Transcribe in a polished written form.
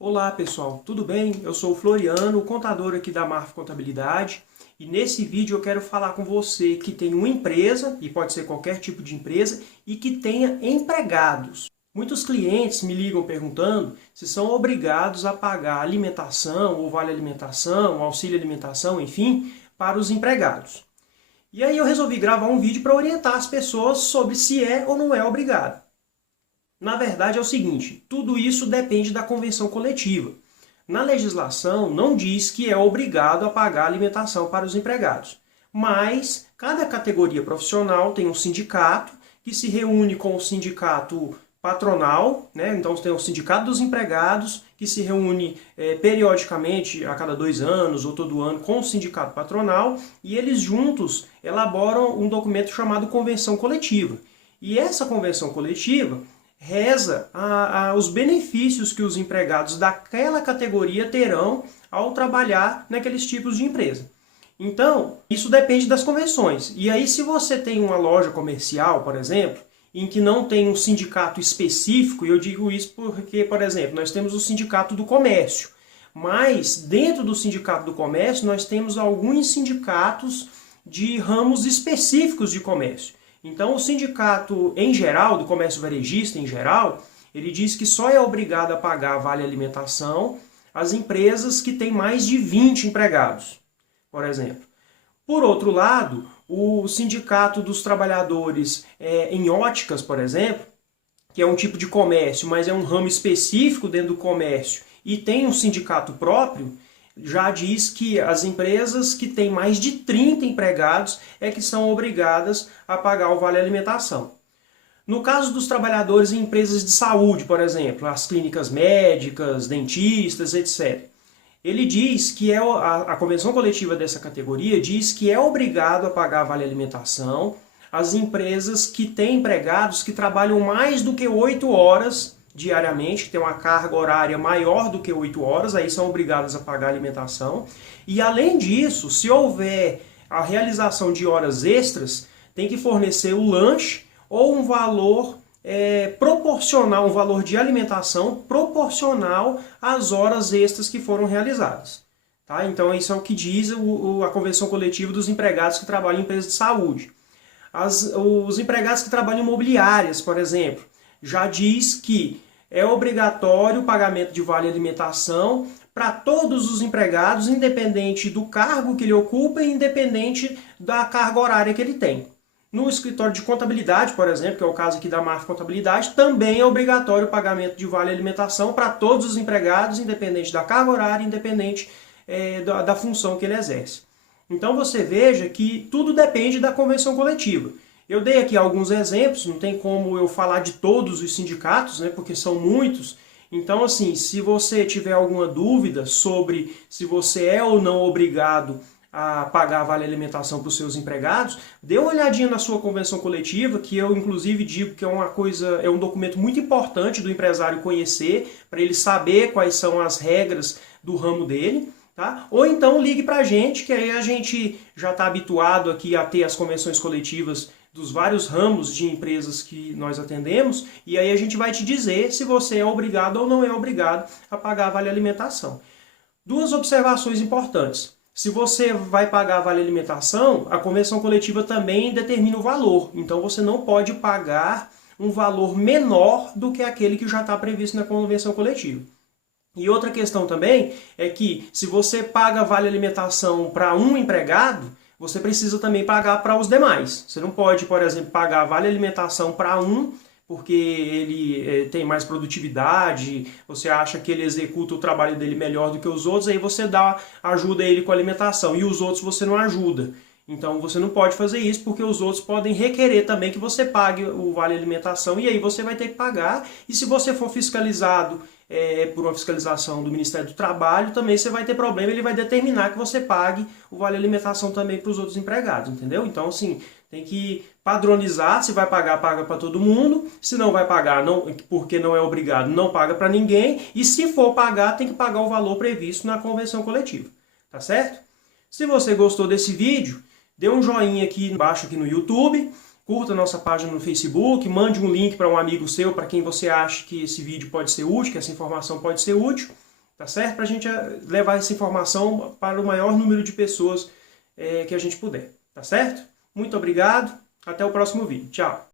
Olá pessoal, tudo bem? Eu sou o Floriano, o contador aqui da Marf Contabilidade, e nesse vídeo eu quero falar com você que tem uma empresa, e pode ser qualquer tipo de empresa, e que tenha empregados. Muitos clientes me ligam perguntando se são obrigados a pagar alimentação, ou vale alimentação, auxílio alimentação, enfim, para os empregados. E aí eu resolvi gravar um vídeo para orientar as pessoas sobre se é ou não é obrigado. Na verdade é o seguinte, tudo isso depende da convenção coletiva. Na legislação não diz que é obrigado a pagar alimentação para os empregados, mas cada categoria profissional tem um sindicato que se reúne com o sindicato patronal, né? Então tem o sindicato dos empregados que se reúne periodicamente a cada 2 anos ou todo ano com o sindicato patronal e eles juntos elaboram um documento chamado convenção coletiva. E essa convenção coletiva reza os benefícios que os empregados daquela categoria terão ao trabalhar naqueles tipos de empresa. Então, isso depende das convenções. E aí, se você tem uma loja comercial, por exemplo, em que não tem um sindicato específico, e eu digo isso porque, por exemplo, nós temos o sindicato do comércio, mas dentro do sindicato do comércio nós temos alguns sindicatos de ramos específicos de comércio. Então o sindicato em geral, do comércio varejista em geral, ele diz que só é obrigado a pagar vale alimentação as empresas que têm mais de 20 empregados, por exemplo. Por outro lado, o sindicato dos trabalhadores em óticas, por exemplo, que é um tipo de comércio, mas é um ramo específico dentro do comércio e tem um sindicato próprio, já diz que as empresas que têm mais de 30 empregados é que são obrigadas a pagar o vale alimentação. No caso dos trabalhadores em empresas de saúde, por exemplo, as clínicas médicas, dentistas, etc., ele diz que a convenção coletiva dessa categoria diz que é obrigado a pagar vale alimentação as empresas que têm empregados que trabalham mais do que 8 horas diariamente, que tem uma carga horária maior do que 8 horas, aí são obrigadas a pagar alimentação. E além disso, se houver a realização de horas extras, tem que fornecer o lanche ou um valor proporcional, um valor de alimentação proporcional às horas extras que foram realizadas. Tá? Então isso é o que diz a convenção coletiva dos empregados que trabalham em empresas de saúde. Os empregados que trabalham em imobiliárias, por exemplo, já diz que é obrigatório o pagamento de vale alimentação para todos os empregados, independente do cargo que ele ocupa e independente da carga horária que ele tem. No escritório de contabilidade, por exemplo, que é o caso aqui da Marf Contabilidade, também é obrigatório o pagamento de vale alimentação para todos os empregados, independente da carga horária, independente da função que ele exerce. Então você veja que tudo depende da convenção coletiva. Eu dei aqui alguns exemplos, não tem como eu falar de todos os sindicatos, né, porque são muitos. Então, assim, se você tiver alguma dúvida sobre se você é ou não obrigado a pagar vale alimentação para os seus empregados, dê uma olhadinha na sua convenção coletiva, que eu inclusive digo que é um documento muito importante do empresário conhecer, para ele saber quais são as regras do ramo dele. Tá? Ou então ligue para a gente, que aí a gente já está habituado aqui a ter as convenções coletivas dos vários ramos de empresas que nós atendemos, e aí a gente vai te dizer se você é obrigado ou não é obrigado a pagar vale alimentação. Duas observações importantes. Se você vai pagar vale alimentação, a convenção coletiva também determina o valor, então você não pode pagar um valor menor do que aquele que já está previsto na convenção coletiva. E outra questão também é que se você paga vale alimentação para um empregado, você precisa também pagar para os demais. Você não pode, por exemplo, pagar vale alimentação para um, porque ele tem mais produtividade, você acha que ele executa o trabalho dele melhor do que os outros, aí você ajuda ele com a alimentação, e os outros você não ajuda. Então você não pode fazer isso, porque os outros podem requerer também que você pague o vale alimentação, e aí você vai ter que pagar, e se você for fiscalizado por uma fiscalização do Ministério do Trabalho, também você vai ter problema, ele vai determinar que você pague o vale alimentação também para os outros empregados, entendeu? Então, assim, tem que padronizar, se vai pagar, paga para todo mundo, se não vai pagar, não, porque não é obrigado, não paga para ninguém, e se for pagar, tem que pagar o valor previsto na convenção coletiva, tá certo? Se você gostou desse vídeo, dê um joinha aqui embaixo aqui no YouTube, curta a nossa página no Facebook, mande um link para um amigo seu, para quem você acha que esse vídeo pode ser útil, que essa informação pode ser útil. tá certo? Para a gente levar essa informação para o maior número de pessoas que a gente puder, tá certo? Muito obrigado, até o próximo vídeo. Tchau!